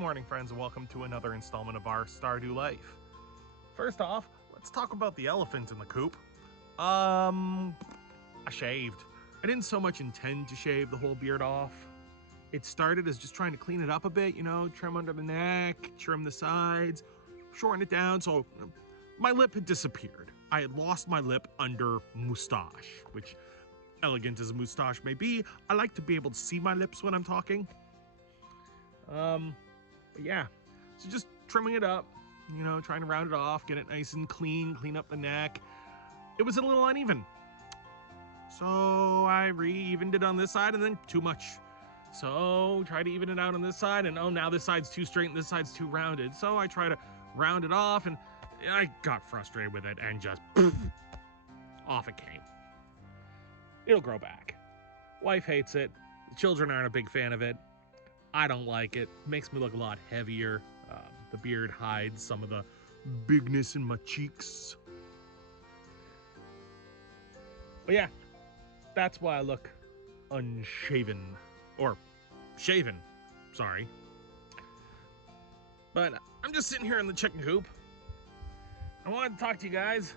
morning, friends, and welcome to another installment of our Stardew life. First off, let's talk about the elephant in the coop. I shaved. I didn't so much intend to shave the whole beard off. It started as just trying to clean it up a bit, you know, trim under the neck, trim the sides, shorten it down, so my lip had disappeared. I had lost my lip under moustache, which, elegant as a moustache may be, I like to be able to see my lips when I'm talking. But yeah, so just trimming it up, you know, trying to round it off, get it nice and clean up the neck. It was a little uneven. So I re-evened it on this side and then too much. So try to even it out on this side and oh, now this side's too straight and this side's too rounded. So I try to round it off and I got frustrated with it and just off it came. It'll grow back. Wife hates it. The children aren't a big fan of it. I don't like it. Makes me look a lot heavier. The beard hides some of the bigness in my cheeks. But yeah, that's why I look unshaven. Or shaven, sorry. But I'm just sitting here in the chicken coop. I wanted to talk to you guys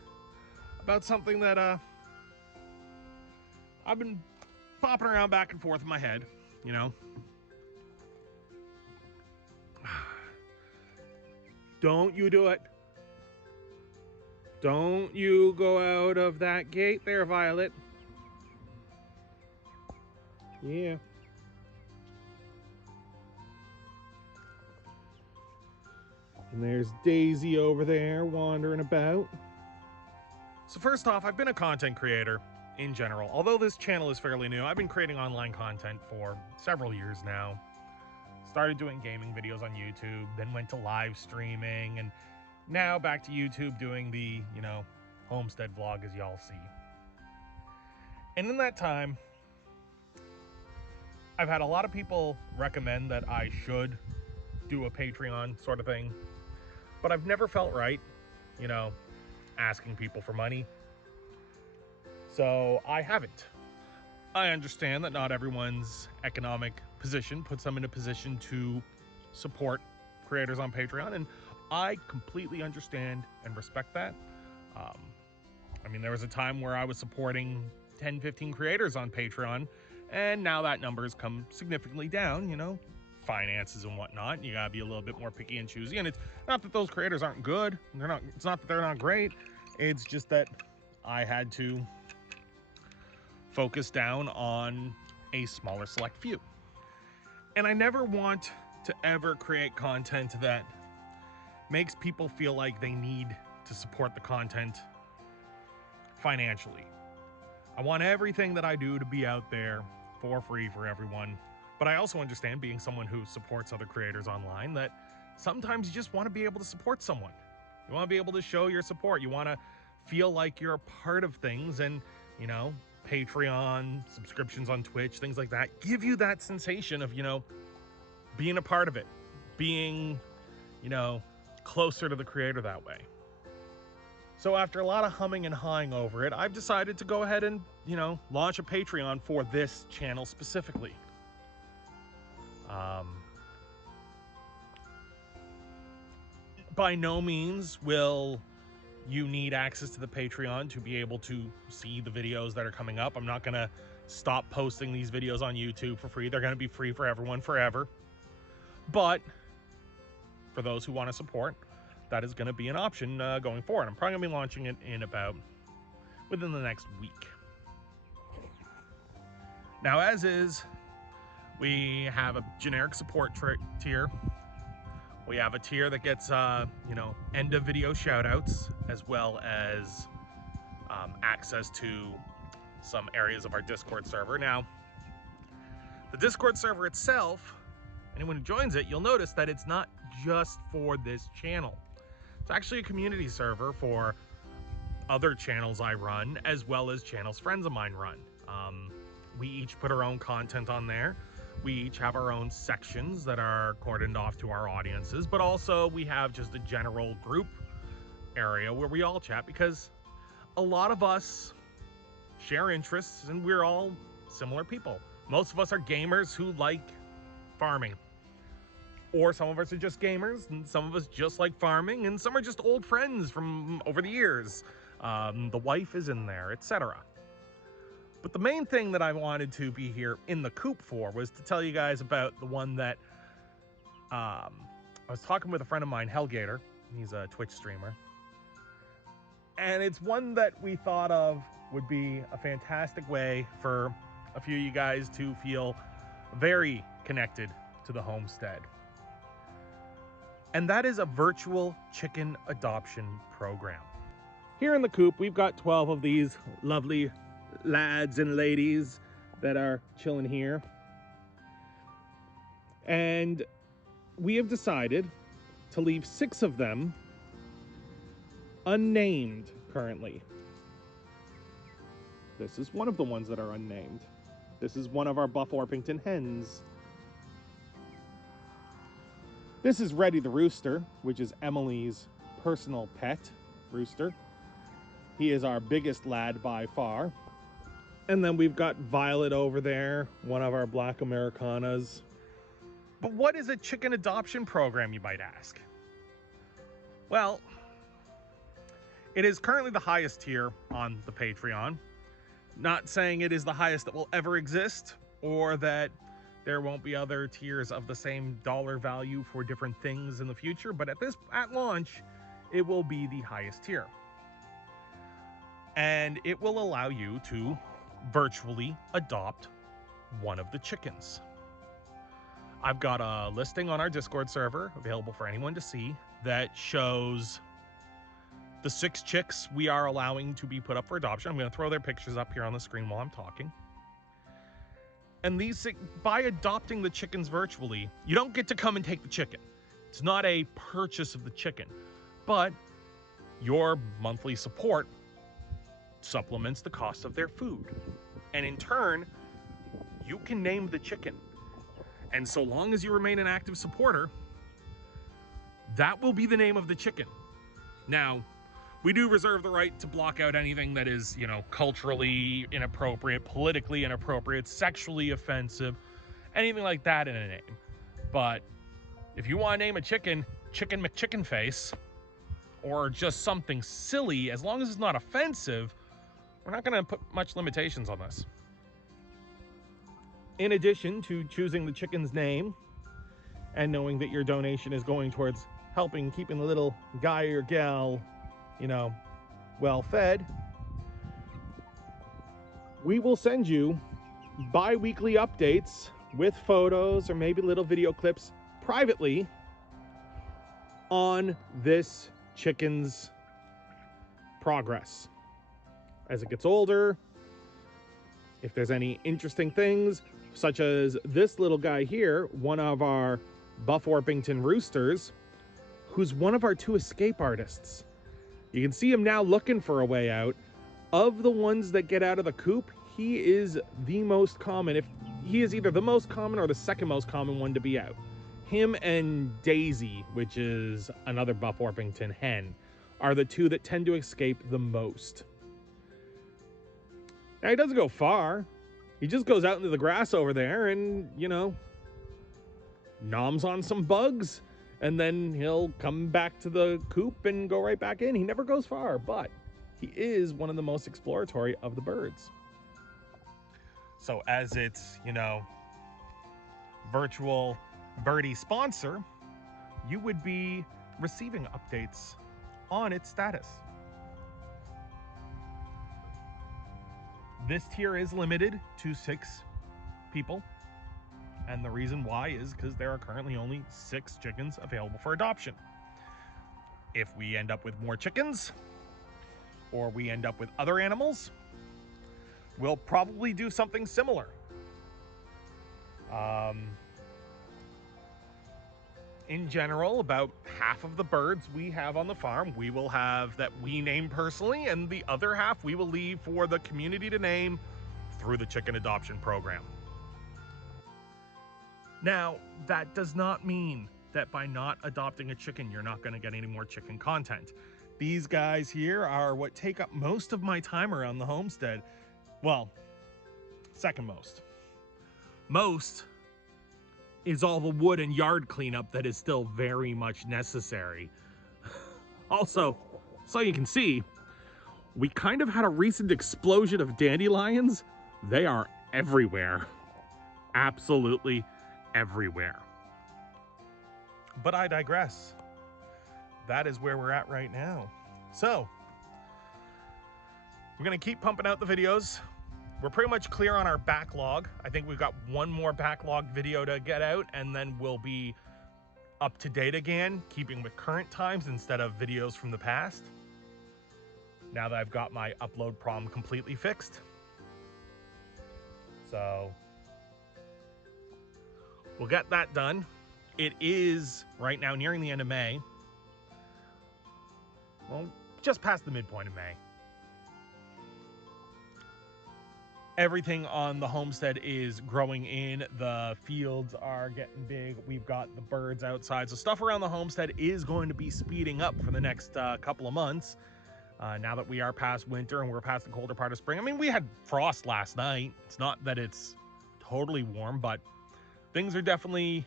about something that I've been popping around back and forth in my head, you know. Don't you do it. Don't you go out of that gate there, Violet. Yeah. And there's Daisy over there wandering about. So first off, I've been a content creator in general. Although this channel is fairly new, I've been creating online content for several years now. Started doing gaming videos on YouTube, then went to live streaming, and now back to YouTube doing the, you know, homestead vlog as y'all see. And in that time, I've had a lot of people recommend that I should do a Patreon sort of thing, but I've never felt right, you know, asking people for money. So I haven't. I understand that not everyone's economic position puts them in a position to support creators on Patreon, and I completely understand and respect that. I mean, there was a time where I was supporting 10, 15 creators on Patreon, and now that number has come significantly down, you know, finances and whatnot. You gotta be a little bit more picky and choosy, and it's not that those creators aren't good. It's not that they're not great. It's just that I had to focus down on a smaller select few. And I never want to ever create content that makes people feel like they need to support the content financially. I want everything that I do to be out there for free for everyone. But I also understand, being someone who supports other creators online, that sometimes you just want to be able to support someone. You want to be able to show your support. You want to feel like you're a part of things, and, you know, Patreon, subscriptions on Twitch, things like that give you that sensation of, you know, being a part of it, being, you know, closer to the creator that way. So after a lot of humming and hawing over it, I've decided to go ahead and, you know, launch a Patreon for this channel specifically. By no means will you need access to the Patreon to be able to see the videos that are coming up. I'm not gonna stop posting these videos on YouTube for free. They're gonna be free for everyone forever. But for those who want to support, that is gonna be an option going forward. I'm probably gonna be launching it in about within the next week. Now, as is, we have a generic support tier. We have a tier that gets, you know, end of video shoutouts, as well as access to some areas of our Discord server. Now, the Discord server itself, anyone who joins it, you'll notice that it's not just for this channel. It's actually a community server for other channels I run, as well as channels friends of mine run. We each put our own content on there. We each have our own sections that are cordoned off to our audiences, but also we have just a general group area where we all chat, because a lot of us share interests and we're all similar people. Most of us are gamers who like farming. Or some of us are just gamers, and some of us just like farming, and some are just old friends from over the years. The wife is in there, etc. But the main thing that I wanted to be here in the coop for was to tell you guys about the one that I was talking with a friend of mine, Hellgator. He's a Twitch streamer. And it's one that we thought of would be a fantastic way for a few of you guys to feel very connected to the homestead. And that is a virtual chicken adoption program. Here in the coop, we've got 12 of these lovely lads and ladies that are chilling here. And we have decided to leave 6 of them unnamed currently. This is one of the ones that are unnamed. This is one of our Buff Orpington hens. This is Reddy the Rooster, which is Emily's personal pet rooster. He is our biggest lad by far. And then we've got Violet over there, one of our Black Americanas. But what is a chicken adoption program, you might ask? Well, it is currently the highest tier on the Patreon. Not saying it is the highest that will ever exist, or that there won't be other tiers of the same dollar value for different things in the future, but at launch, it will be the highest tier. And it will allow you to virtually adopt one of the chickens. I've got a listing on our Discord server available for anyone to see that shows the 6 chicks we are allowing to be put up for adoption. I'm going to throw their pictures up here on the screen while I'm talking. And by adopting the chickens virtually, you don't get to come and take the chicken. It's not a purchase of the chicken, but your monthly support supplements the cost of their food. And in turn, you can name the chicken. And so long as you remain an active supporter, that will be the name of the chicken. Now, we do reserve the right to block out anything that is, culturally inappropriate, politically inappropriate, sexually offensive, anything like that in a name. But if you want to name a chicken, Chicken McChickenface, or just something silly, as long as it's not offensive, we're not going to put much limitations on this. In addition to choosing the chicken's name and knowing that your donation is going towards helping keeping the little guy or gal, well fed, we will send you bi-weekly updates with photos or maybe little video clips privately on this chicken's progress. As it gets older, if there's any interesting things, such as this little guy here, one of our Buff Orpington roosters, who's one of our 2 escape artists. You can see him now looking for a way out. Of the ones that get out of the coop, he is the most common. If he is either the most common or the second most common one to be out. Him and Daisy, which is another Buff Orpington hen, are the 2 that tend to escape the most. Now, he doesn't go far. He just goes out into the grass over there and, noms on some bugs, and then he'll come back to the coop and go right back in. He never goes far, but he is one of the most exploratory of the birds. So as its, virtual birdie sponsor, you would be receiving updates on its status. This tier is limited to 6 people. And the reason why is because there are currently only 6 chickens available for adoption. If we end up with more chickens, or we end up with other animals, we'll probably do something similar. In general, about half of the birds we have on the farm, we will have that we name personally, and the other half we will leave for the community to name through the chicken adoption program. Now, that does not mean that by not adopting a chicken, you're not going to get any more chicken content. These guys here are what take up most of my time around the homestead. Well, second most. Most is all the wood and yard cleanup that is still very much necessary. Also, so you can see, we kind of had a recent explosion of dandelions. They are everywhere. Absolutely everywhere. But I digress. That is where we're at right now. So, we're gonna keep pumping out the videos. We're pretty much clear on our backlog. I think we've got one more backlog video to get out, and then we'll be up to date again, keeping with current times instead of videos from the past. Now that I've got my upload problem completely fixed. So, we'll get that done. It is right now nearing the end of May. Well, just past the midpoint of May. Everything on the homestead is growing in. The fields are getting big. We've got the birds outside. So stuff around the homestead is going to be speeding up for the next couple of months. Now that we are past winter and we're past the colder part of spring. I mean, we had frost last night. It's not that it's totally warm, but things are definitely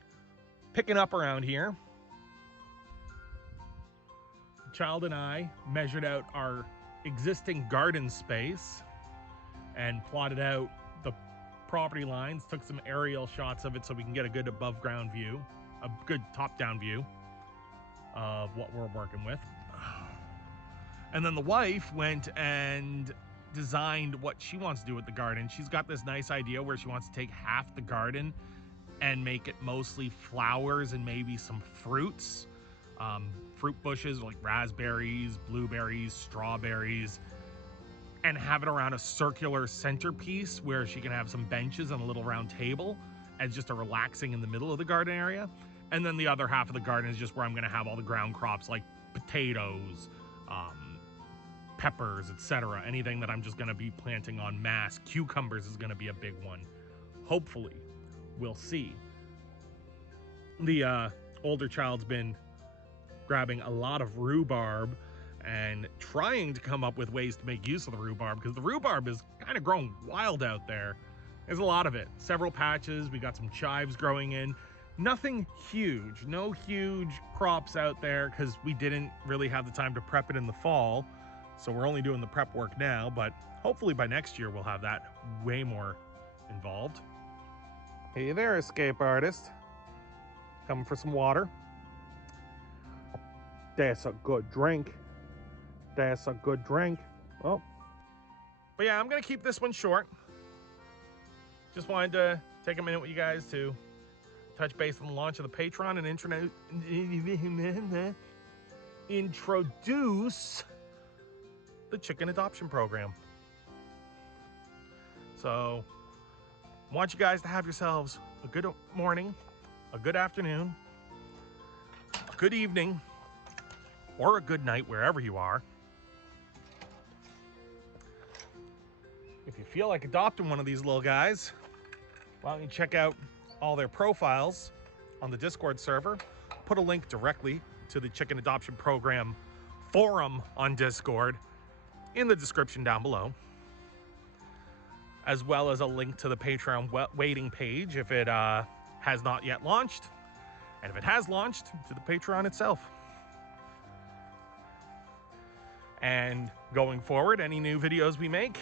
picking up around here. The child and I measured out our existing garden space and plotted out the property lines, took some aerial shots of it so we can get a good above ground view, a good top down view of what we're working with. And then the wife went and designed what she wants to do with the garden. She's got this nice idea where she wants to take half the garden and make it mostly flowers and maybe some fruits, fruit bushes like raspberries, blueberries, strawberries, and have it around a circular centerpiece where she can have some benches and a little round table as just a relaxing in the middle of the garden area. And then the other half of the garden is just where I'm gonna have all the ground crops like potatoes, peppers, etc. Anything that I'm just gonna be planting en masse. Cucumbers is gonna be a big one. Hopefully, we'll see. The older child's been grabbing a lot of rhubarb and trying to come up with ways to make use of the rhubarb, because the rhubarb is kind of growing wild out there. There's a lot of it. Several patches. We got some chives growing in. Nothing huge. No huge crops out there because we didn't really have the time to prep it in the fall. So we're only doing the prep work now, but hopefully by next year we'll have that way more involved. Hey there, escape artist. Coming for some water. That's a good drink. That's a good drink. Oh. But yeah, I'm going to keep this one short. Just wanted to take a minute with you guys to touch base on the launch of the Patron and introduce the chicken adoption program. So, I want you guys to have yourselves a good morning, a good afternoon, a good evening, or a good night wherever you are. If you feel like adopting one of these little guys, why don't you check out all their profiles on the Discord server. Put a link directly to the chicken adoption program forum on Discord in the description down below, as well as a link to the Patreon waiting page if it has not yet launched, and if it has launched, to the Patreon itself. And going forward, any new videos we make,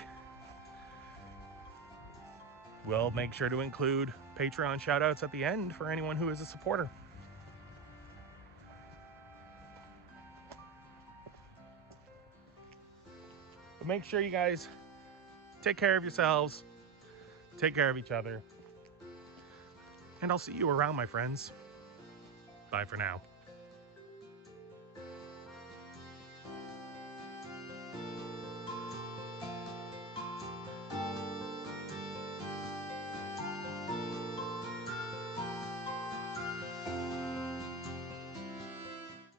we'll make sure to include Patreon shoutouts at the end for anyone who is a supporter. But make sure you guys take care of yourselves, take care of each other, and I'll see you around, my friends. Bye for now.